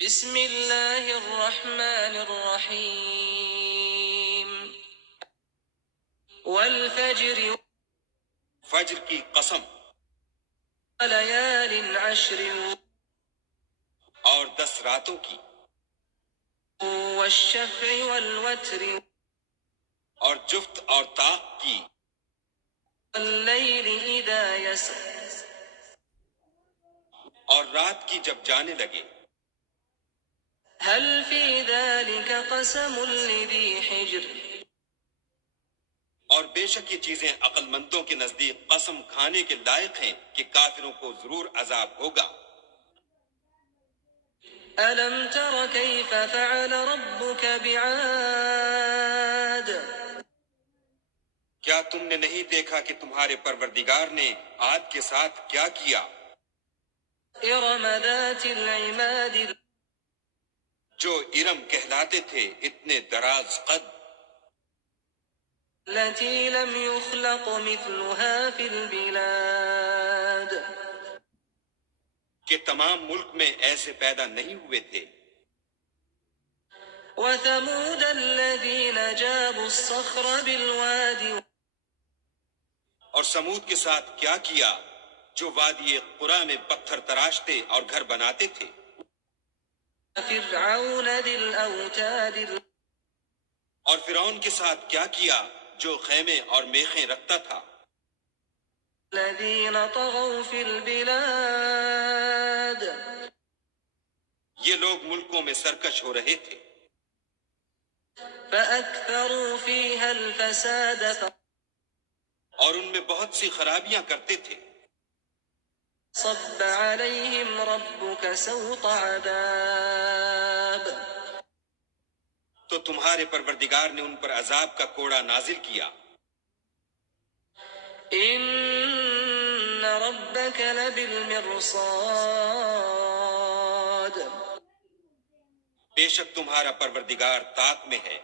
بسم اللہ الرحمن الرحیم والفجر فجر کی قسم وليال عشر اور 10 راتوں کی والشفع والوتر اور جفت اور طاق کی واللیل اذا یسر اور رات کی جب جانے لگے هل فی ذلك قسم لذی حجر اور بے شک یہ چیزیں عقل مندوں کے نزدیک قسم کھانے کے لائق ہیں کہ کافروں کو ضرور عذاب ہوگا۔ الم تر کیف فعل ربک بعاد کیا تم نے نہیں دیکھا کہ تمہارے پروردگار نے عاد کے ساتھ کیا کیا؟ ارم ذات العماد جو ارم کہلاتے تھے اتنے دراز قد، التي لم يخلق مثلها في البلاد کہ تمام ملک میں ایسے پیدا نہیں ہوئے تھے۔ وثمود الذين جابوا الصخر بالواد اور سمود کے ساتھ کیا کیا جو وادی قرا میں پتھر تراشتے اور گھر بناتے تھے۔ فرعون ذي الأوتاد اور فرعون کے ساتھ کیا کیا جو خیمے اور میخیں رکھتا تھا۔ الذين طغوا في البلاد یہ لوگ ملکوں میں سرکش ہو رہے تھے۔ فأكثروا فيها الفساد اور ان میں بہت سی خرابیاں کرتے تھے۔ صب عليهم ربك سوط عذاب تو تمہارے پروردگار نے ان پر عذاب کا کوڑا نازل کیا۔ ان ربك لبالمرصاد بے شک تمہارا پروردگار طاق میں ہے۔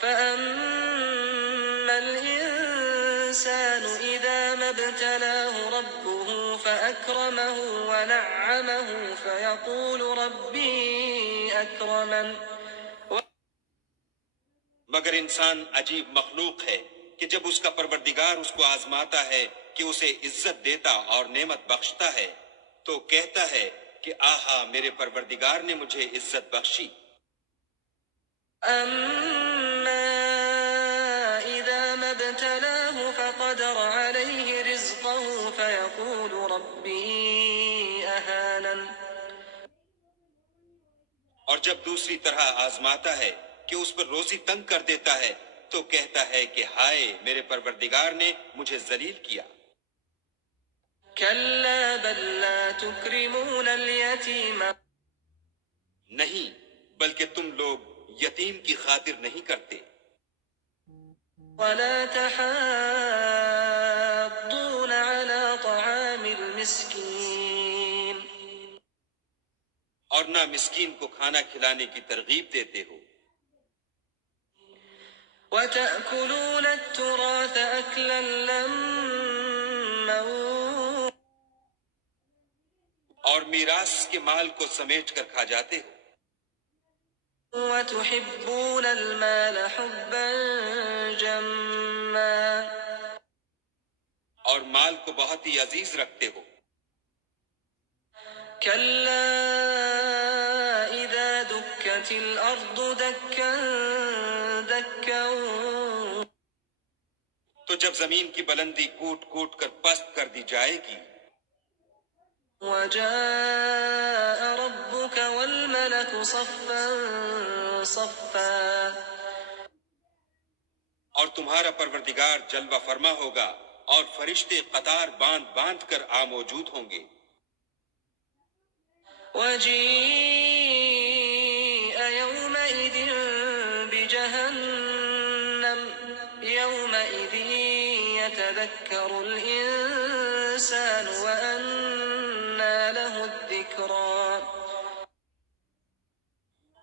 فأما الإنسان إذا ما ابتلاه ربه فأكرمه ونعمه فيقول ربي أكرمن مگر انسان عجیب مخلوق ہے کہ جب اس کا پروردگار اس کو آزماتا ہے کہ اسے عزت دیتا اور نعمت بخشتا ہے تو کہتا ہے کہ آہا میرے پروردگار نے مجھے عزت بخشی۔ أما إذا ما ابتلاه فقدر عليه رزقه فيقول ربي أهانن اور جب دوسری طرح آزماتا ہے کہ اس پر روزی تنگ کر دیتا ہے تو کہتا ہے کہ ہائے میرے پروردگار نے مجھے ذلیل کیا۔ كلا بل لا تكرمون اليتيم نہیں بلکہ تم لوگ یتیم کی خاطر نہیں کرتے، ولا تحاضون على طعام المسكين اور نہ مسکین کو کھانا کھلانے کی ترغیب دیتے ہو، وتأكلون التراث أكلا لما اور میراث کے مال کو سمیٹ کر کھا جاتے ہو، وتحبون المال حبا جما اور مال کو بہت ہی عزیز رکھتے ہو۔ كلا إذا دكت الأرض دكا دكا تو جب زمین کی بلندی کوٹ کوٹ کر پست کر دی جائے گی، وجاء ربك والملك صفا صفا اور تمہارا پروردگار جلوہ فرما ہوگا اور فرشتے قطار باندھ باندھ کر موجود ہوں گے۔ وجيء يومئذ بجهنم يومئذ يتذكر الإنسان وأنى له الذكرى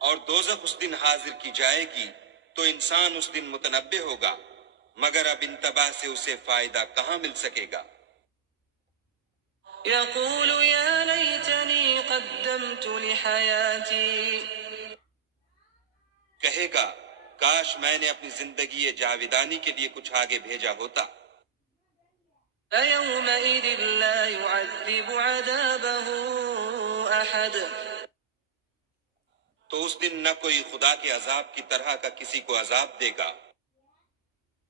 اور دوزخ اس دن حاضر کی جائے گی تو انسان اس دن متنبہ ہوگا، مگر اب انتباہ سے اسے فائدہ کہاں مل سکے گا۔ يقول يا ليتني قدمت لحياتي کہے گا کاش میں نے اپنی زندگی جاویدانی کے لیے کچھ آگے بھیجا ہوتا. فيومئذ لا يعذب عذابه أحد تو اس دن نہ کوئی خدا کے عذاب کی طرح کا کسی کو عذاب دے گا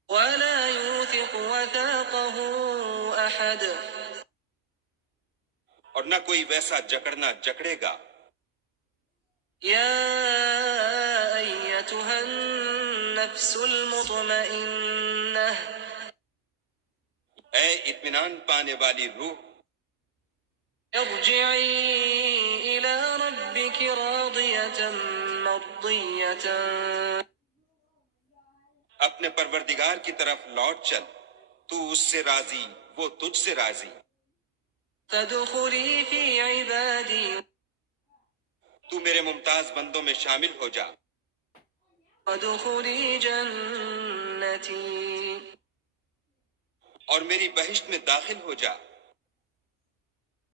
ولا يوثق وثاقه أحد اور نہ کوئی ویسا جکڑنا جکڑے گا. يا أيتها النفس المطمئنة اے اطمینان پانے والی روح، ارجعي إلى ربك راضية مرضية اپنے پروردگار کی طرف لوٹ چل، تو اس سے راضی، وہ تجھ سے راضی. فادخلي في عبادي تو میرے ممتاز بندوں میں شامل ہو جا وادخلي جنتي اور میری بہشت میں داخل ہو جا.